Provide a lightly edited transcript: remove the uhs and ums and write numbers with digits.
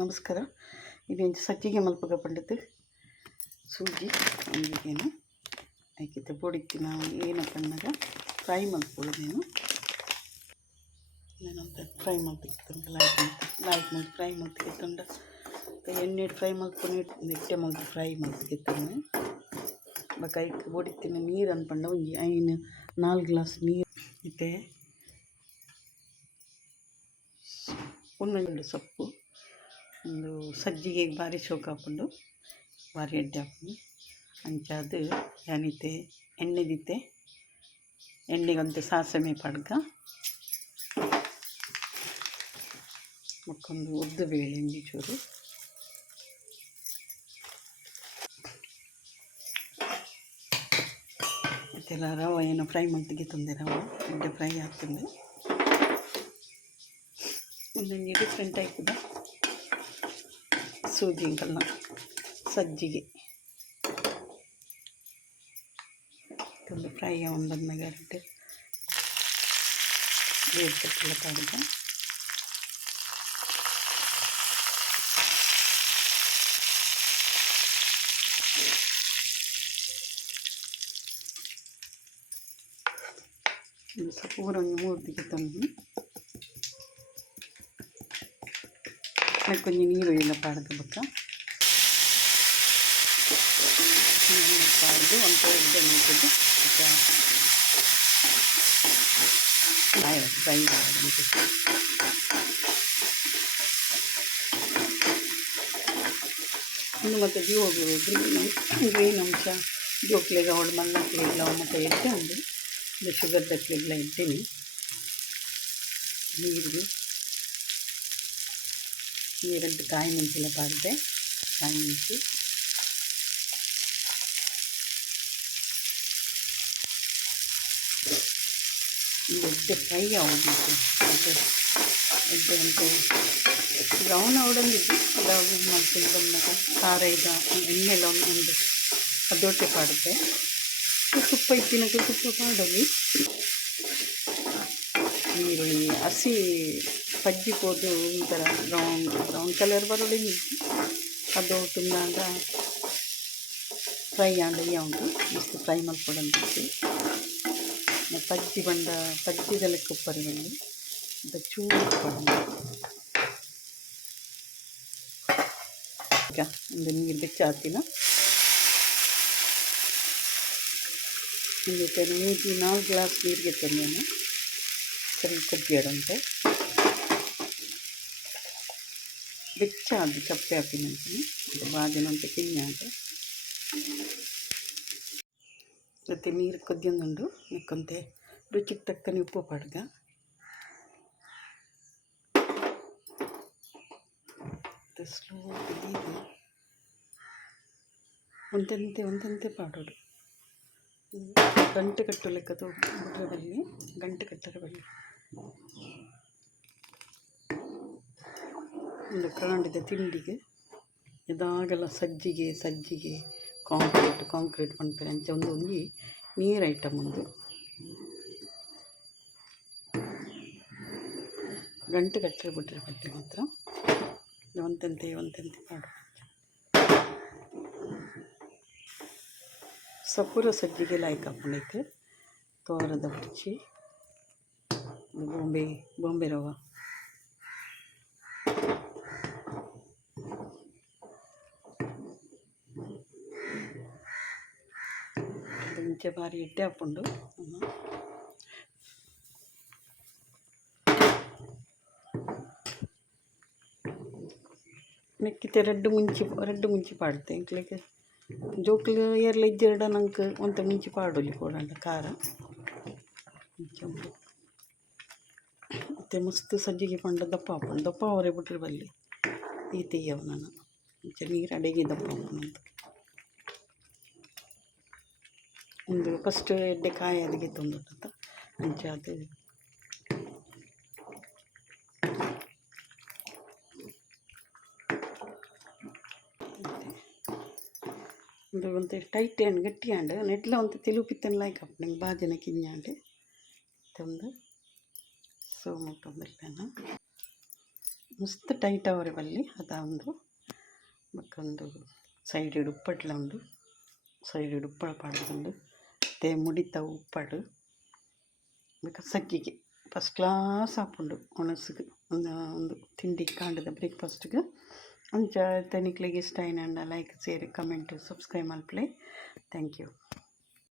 ನಮಸ್ಕಾರ. ಇದೇನು ಸಜ್ಜಿಗೆ ಮಲ್ಪಗ ಪಂಡಿತು ಸೂಜಿ ಒಂದಿಗೇನು ಆಯ್ಕಿತ್ತು ಪೊಡಿತ್ತು ನಾವು ಏನು ಪಣ್ಣಾಗ ಫ್ರೈ ಮಲ್ಕೊಳ್ಳೋದೇನು ನಾನಂತ ಫ್ರೈ ಮಲ್ಪಿತ್ತು ಲೈಕ್ ಮಾಡಿ ಫ್ರೈ ಮಲ್ಪಿತ್ತಂಡ ಎಣ್ಣೆ ಫ್ರೈ ಮಲ್ಕೊಂಡು ನೆಟ್ಟೆ ಮಲ್ತು ಫ್ರೈ ಮಲ್ಪಿತ್ತಂದು ಬಕಾಯ್ക്ക് പൊടിത്തിന് ನೀರು ಅನ್ಪಂಡ ಒಂಜಿ ಐನು 4 ಗ್ಲಾಸ್ ನೀರು ಇತ್ತೆ ಉಣ್ಣುಂಡು ಸೊಪ್ಪು ಒಂದು ಸಜ್ಜಿಗೆ ಭಾರಿ ಶೋಕ ಹಾಕೊಂಡು ಭಾರಿ ಎಡ್ಡೆ ಹಾಕೊಂಡು ಅಂಚಾದು ಏನಿತ್ತೆ ಎಣ್ಣೆ ದಿತ್ತೆ ಎಣ್ಣೆಗಂತ ಸಾಸಮೆ ಪಡ್ಕ ಮಕ್ಕೊಂದು ಉದ್ದು ಬೇಳೆ ಇಂಡಿ ಚೂರು ಮತ್ತೆಲ್ಲ ರವೆ ಏನೋ ಫ್ರೈ ಮಾಡ್ತಿಗೆ ತಂದೆ ರವೆ ಎಡ್ಡೆ ಫ್ರೈ ಆಗ್ತದೆ ಒಂದೊಂದು ಡಿಫ್ರೆಂಟ್ ಟೈಪದ ಸೂಜಿಗೆಲ್ಲ ಸಜ್ಜಿಗೆ ಒಂದು ಫ್ರೈ ಒಂದೊಂದು ಗಂಟೆ ಬೇಡ್ಕಟ್ಟೆಲ್ಲ ಕಾಡಿದ ಸ್ವಲ್ಪ ಊರಂಗೆ ಮೂರ್ತಿಗೆ ತಂದು ಕೊಂಚ ನೀರು ಎಲ್ಲ ಪಾಡ್ದು ಬಕ್ಕ ಪಾಡ್ದು ಒಂದು ಎಡ್ಡೆ ಮಾಡ್ಕೊಂಡು ಫ್ರೈ ಮಾಡೋದು ಇನ್ನು ಮತ್ತು ಗ್ರೀನ್ ಅಂಶ ಜೋಕ್ಲೆಗ ಅವಳು ಮಲ್ಲಕ್ಲೆಗ್ಲ ಮತ್ತು ಎಡ್ಡೆ ಒಂದು ಶುಗರ್ ದಕ್ಲೆಗ್ಲ ಇಡ್ತೀನಿ ನೀರಂಟು ಕಾಯಿ ಮೆಣಸೆಲ್ಲ ಪಾಡಿದೆ ಕಾಯಿ ಮೆಣಸು ಎಡ್ಡೆ ಫ್ರೈ ಆಗೋದಿತ್ತು ಮತ್ತು ಎಡ್ಡೆ ಒಂದು ಬ್ರೌನ್ ಅವಡಂದಿದ್ದು ಅದಾಗಿ ಮಾಡ್ತೀನಿ ಬಂದಾಗ ಖಾರ ಈಗ ಎಣ್ಣೆಲ್ಲ ಒಂದು ಅದೊಟ್ಟೆ ಪಾಡುತ್ತೆ ತುಪ್ಪ ಇತ್ತಿನಕ್ಕೆ ತುಪ್ಪ ಪಾಡೋಲಿ ಈರುಳ್ಳಿ ಹಸಿ ಪಜ್ಜಿ ಪೋದು ಒಂಥರ ಬ್ರೌನ್ ಕಲರ್ ಬರೋಡಿ ಅದು ತಿಂದಾಗ ಫ್ರೈ ಆಂಡ ಉಂಟು ಮಸ್ತ್ ಫ್ರೈ ಮಾಡ್ಕೊಡಂತಿತ್ತು ಪಜ್ಜಿದೆಲ್ಲ ಕುಪ್ಪರಿ ಬಂದು ಅದು ಚೂರು ಈಗ ಒಂದು ನೀರು ಬೆಚ್ಚ ಹಾಕ್ತಿನ ಹಿಂಗೆ 4 ಗ್ಲಾಸ್ ನೀರಿಗೆ ತಂದೇನು ಸರಿ ಕೊಬ್ಬಿಯಡಂತೆ ಬೆಚ್ಚ ಅದು ಚಪ್ಪೆ ಹಾಕಿನಂತೀನಿ ಅದು ಬಾದಿನಂತೆ ಕಿಣ್ಣಾಂತೆ ಮತ್ತು ನೀರು ಕೊದ್ಯೊಂದುಂಡು ನಿಕ್ಕೊಂತೆ ರುಚಿಗೆ ತಕ್ಕನೆ ಉಪ್ಪು ಪಡ್ಗ ಸ್ಲೋ ನೀರು ಒಂದಂತೆ ಪಾಡೋಡು ಗಂಟೆ ಕಟ್ಟು ಲೆಕ್ಕದ ಬಿಟ್ರೆ ಬಲ್ಲಿ ಗಂಟೆ ಕಟ್ಟರೆ ಬಲ್ಲಿ ಒಂದು ಕಾಂಡಿದ ತಿಂಡಿಗೆ ಇದಾಗೆಲ್ಲ ಸಜ್ಜಿಗೆ ಕಾಂಕ್ರೀಟ್ ಪಂಪೆ ಅಂಚೆ ಒಂದೊಂದು ನೀರು ಐಟಮ್ ಒಂದು ಗಂಟೆ ಕಟ್ಟರೆ ಬಿಟ್ಟರೆ ಬಟ್ಟೆ ಮಾತ್ರ ಒಂದಂತೆ ಪಾಡು ಸಪೂರ ಸಜ್ಜಿಗೆ ಲಾಯ್ಕ್ ಹಾಕೊಂಡೈತೆ ತೋರದ ಬಿಡ್ಚಿ ಬಾಂಬೆ ರವೆ ಮುಂಚೆ ಭಾರಿ ಎಡ್ಡೆ ಹಾಕ್ಕೊಂಡು ಮೆಕ್ಕಿತೆ ರೆಡ್ ಮುಂಚಿ ಪಾಡ್ತೆ ಇಂಕ್ಲಿಗೆ ಜೋಕ್ಲು ಏರ್ಲ ಇಜ್ಜೆರಡ ನಂಗೆ ಒಂತ ಮುಂಚಿ ಪಾಡೋಲಿ ಕೊಡಂಡ ಖಾರ ಮತ್ತು ಮಸ್ತ್ ಸಜ್ಜಿಗೆ ಪಂಡ ದಪ್ಪ ಅವರೇ ಬಿಟ್ರೆ ಬಲ್ಲಿ ಈ ತೆಯ್ಯವ ನಾನು ಮುಂಚೆ ನೀರು ಅಡಿಗೆ ದಪ್ಪ ಅಂತ ಒಂದು ಫಸ್ಟ್ ಎಡ್ಡೆ ಕಾಯಿ ಅದಕ್ಕೆ ತಂದತ್ತ ಮುಂಚೆ ಅದು ಒಂದು ಟೈಟ್ ಹ್ಯಾಂಡ್ ಗಟ್ಟಿ ಹ್ಯಾಂಡ್ ನೆಟ್ಲ ಒಂದು ತಿಳುಪಿತ್ತನ ಲೈಕ್ ಅಪ್ಪ ನಂಗೆ ಬಾಜನ ಕಿಂಜಾಂಡೆ ತಂದು ಸೋಮಟ್ಟೊಂದಿಲ್ಲ ಮಸ್ತ್ ಟೈಟ್ ಅವರೆ ಬಲ್ಲಿ ಅದ ಒಂದು ಮತ್ತೊಂದು ಸೈಡ್ ಉಪ್ಪಟ್ಲ ಉಂಡು ಸೈಡ್ ಉಪ್ಪಳ ಪಾಡ್ದು ಮತ್ತೆ ಮುಡಿತ ಉಪ್ಪಡು ಬೇಕಾ ಸಕ್ಕಿಗೆ ಫಸ್ಟ್ ಕ್ಲಾಸ್ ಆಪುಂಡು ಒಣಸ್ಗೆ ಒಂದು ತಿಂಡಿ ಕಾಂಡದ ಬ್ರೇಕ್ಫಾಸ್ಟ್ಗೆ ಅಂಚ ತನಿಕ್ಲೆಗೆ ಇಷ್ಟ ಆಯ್ನಂಡ ಲೈಕ್ ಶೇರ್ ಕಮೆಂಟ್ ಸಬ್ಸ್ಕ್ರೈಬ್ ಮಲ್ಪಲೆ ಥ್ಯಾಂಕ್ ಯು.